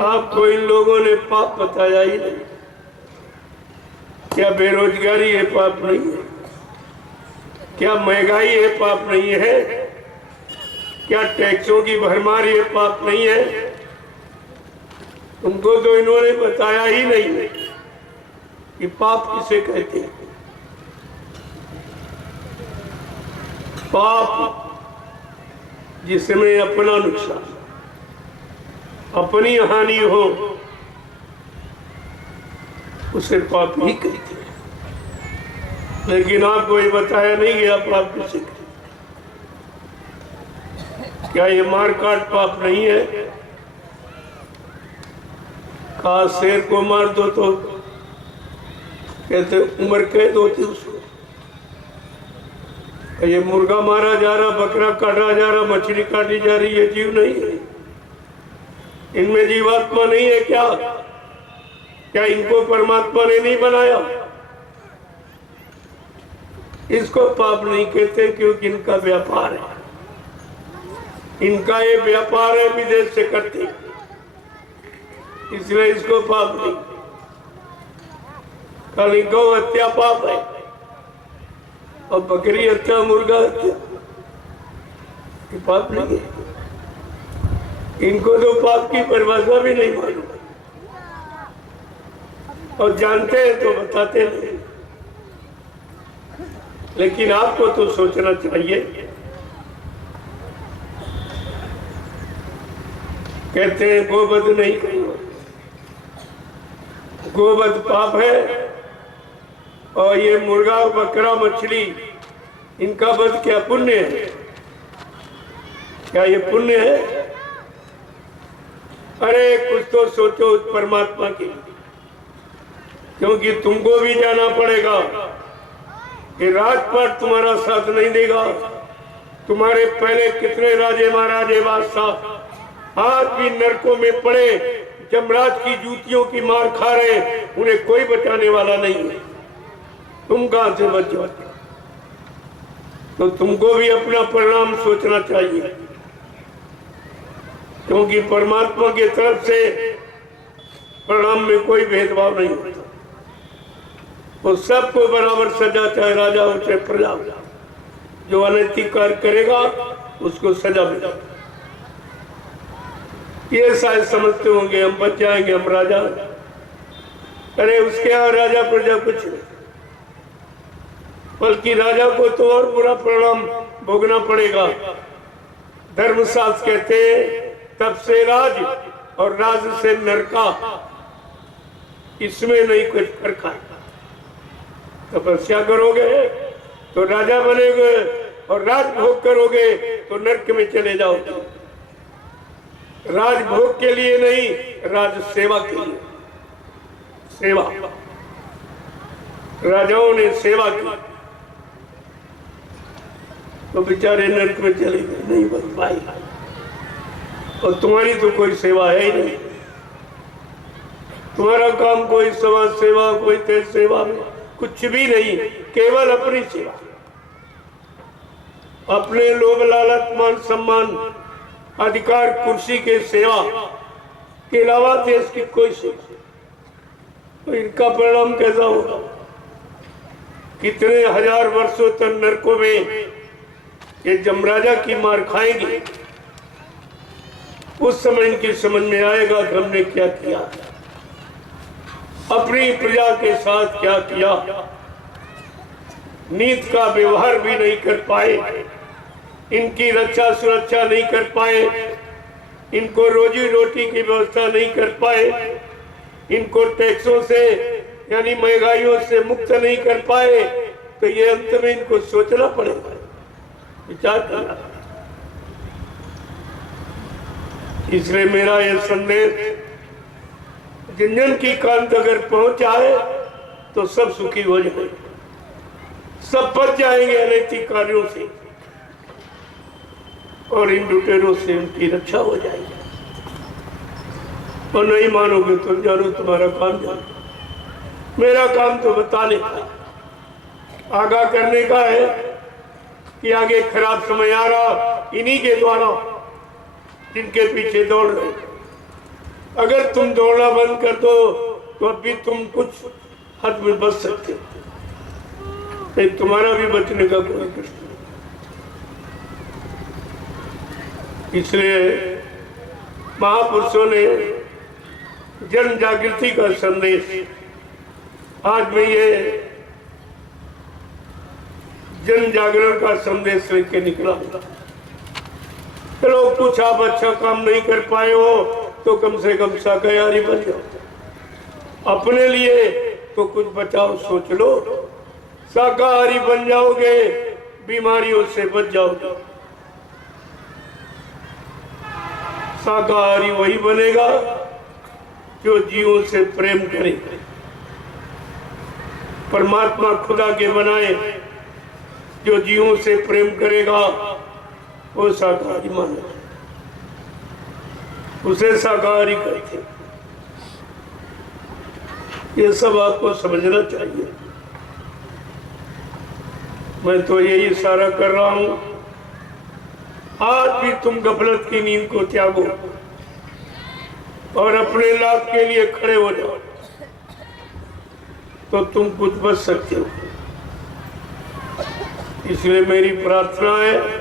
आपको इन लोगों ने पाप बताया ही नहीं। क्या बेरोजगारी है पाप नहीं है? क्या महंगाई है पाप नहीं है? क्या टैक्सों की भरमार है पाप नहीं है? तुमको तो इन्होंने बताया ही नहीं कि पाप किसे कहते हैं। पाप जिसमें अपना नुकसान, अपनी हानि हो, उसे पाप ही कहते हैं। लेकिन आपको ये बताया नहीं गया पाप किसे कहते। क्या ये मारकाट पाप नहीं है? कहा शेर को मार दो तो कहते उम्र कैद होती उसको। ये मुर्गा मारा जा रहा, बकरा काटा जा रहा, मछली काटी जा रही है, जीव नहीं है? इनमें जीवात्मा नहीं है क्या? क्या इनको परमात्मा ने नहीं बनाया? इसको पाप नहीं कहते क्योंकि इनका व्यापार है। इनका ये व्यापार है, विदेश से करते, इसलिए इसको पाप नहीं। कल गौ हत्या पाप है और बकरी हत्या, मुर्गा हत्या ये पाप नहीं है। इनको तो पाप की परिभाषा भी नहीं मालूम, और जानते हैं तो बताते नहीं। लेकिन आपको तो सोचना चाहिए। कहते हैं गोवध नहीं करो, गोवध पाप है। और ये मुर्गा बकरा मछली इनका वध क्या पुण्य है? क्या ये पुण्य है? अरे कुछ तो सोचो उस परमात्मा की, क्योंकि तुमको भी जाना पड़ेगा कि राजपाट तुम्हारा साथ नहीं देगा। तुम्हारे पहले कितने राजे महाराजे बादशाह आज भी नरकों में पड़े, जमराज की जूतियों की मार खा रहे, उन्हें कोई बचाने वाला नहीं है। तुम कहां से बच जाते? तो तुमको भी अपना परिणाम सोचना चाहिए, क्योंकि परमात्मा की तरफ से परिणाम में कोई भेदभाव नहीं होता। वो सबको बराबर सजा, चाहे राजा हो चाहे प्रजा हो। जो अनैतिक कार्य करेगा उसको सजा मिलेगी। ये शायद समझते होंगे हम बच जाएंगे, हम राजा। अरे उसके यहाँ राजा प्रजा कुछ नहीं, बल्कि राजा को तो और बुरा परिणाम भोगना पड़ेगा। धर्मशास्त्र कहते हैं तब से राज और राज से नरका, इसमें नहीं कुछ फर्क है। तपस्या करोगे तो राजा बनेगे, और राजभोग करोगे तो नरक में चले जाओगे। राजभोग के लिए नहीं, राज सेवा के लिए। सेवा, राजाओं ने सेवा की तो बेचारे नरक में चले गए, नहीं बच पाए। और तुम्हारी तो कोई सेवा है ही नहीं। तुम्हारा काम कोई समाज सेवा, कोई देश सेवा में कुछ भी नहीं, केवल अपनी सेवा। अपने लोभ लालच मान सम्मान अधिकार कुर्सी के सेवा के अलावा देश की कोई सेवा। तो इनका परिणाम कैसा होगा? कितने हजार वर्षों तक नरकों में ये जमराजा की मार खाएंगे। उस समय इनकी समझ में आएगा कि हमने क्या किया, अपनी प्रजा के साथ क्या किया। नीत का व्यवहार भी नहीं कर पाए, इनकी रक्षा सुरक्षा नहीं कर पाए, इनको रोजी रोटी की व्यवस्था नहीं कर पाए, इनको टैक्सों से यानी महंगाइयों से मुक्त नहीं कर पाए। तो ये अंत में इनको सोचना पड़ेगा, विचार करना। इसलिए मेरा यह संदेश जिन जन की कांत अगर पहुंच जाए तो सब सुखी हो जाएंगे, सब बच जाएंगे अनैतिक कार्यों से, और इन लुटेरों से उनकी रक्षा हो जाएगी। और नहीं मानोगे तो जानो तुम्हारा काम जानो। मेरा काम तो बताने का, आगाह करने का है कि आगे खराब समय आ रहा, इन्हीं के द्वारा जिनके पीछे दौड़ रहे। अगर तुम दौड़ना बंद कर दो तो अभी तुम कुछ हद में बच सकते हो, नहीं तुम्हारा भी बचने का कोई कष्ट नहीं। इसलिए महापुरुषों ने जन जागृति का संदेश, आज मैं ये जन जागरण का संदेश लेके निकला। चलो कुछ आप अच्छा काम नहीं कर पाए हो तो कम से कम शाकाहारी बन जाओ, अपने लिए तो कुछ बचाओ सोच लो। शाकाहारी बन जाओगे, बीमारियों से बच जाओगे। शाकाहारी वही बनेगा जो जीवों से प्रेम करे, परमात्मा खुदा के बनाए जो जीवों से प्रेम करेगा वो शाकाहारी माना, उसे शाकाहारी कहते। ये सब आपको समझना चाहिए। मैं तो यही इशारा कर रहा हूं, आज भी तुम गफलत की नींद को त्यागो और अपने लाभ के लिए खड़े हो जाओ, तो तुम कुछ बच सकते हो। इसलिए मेरी प्रार्थना है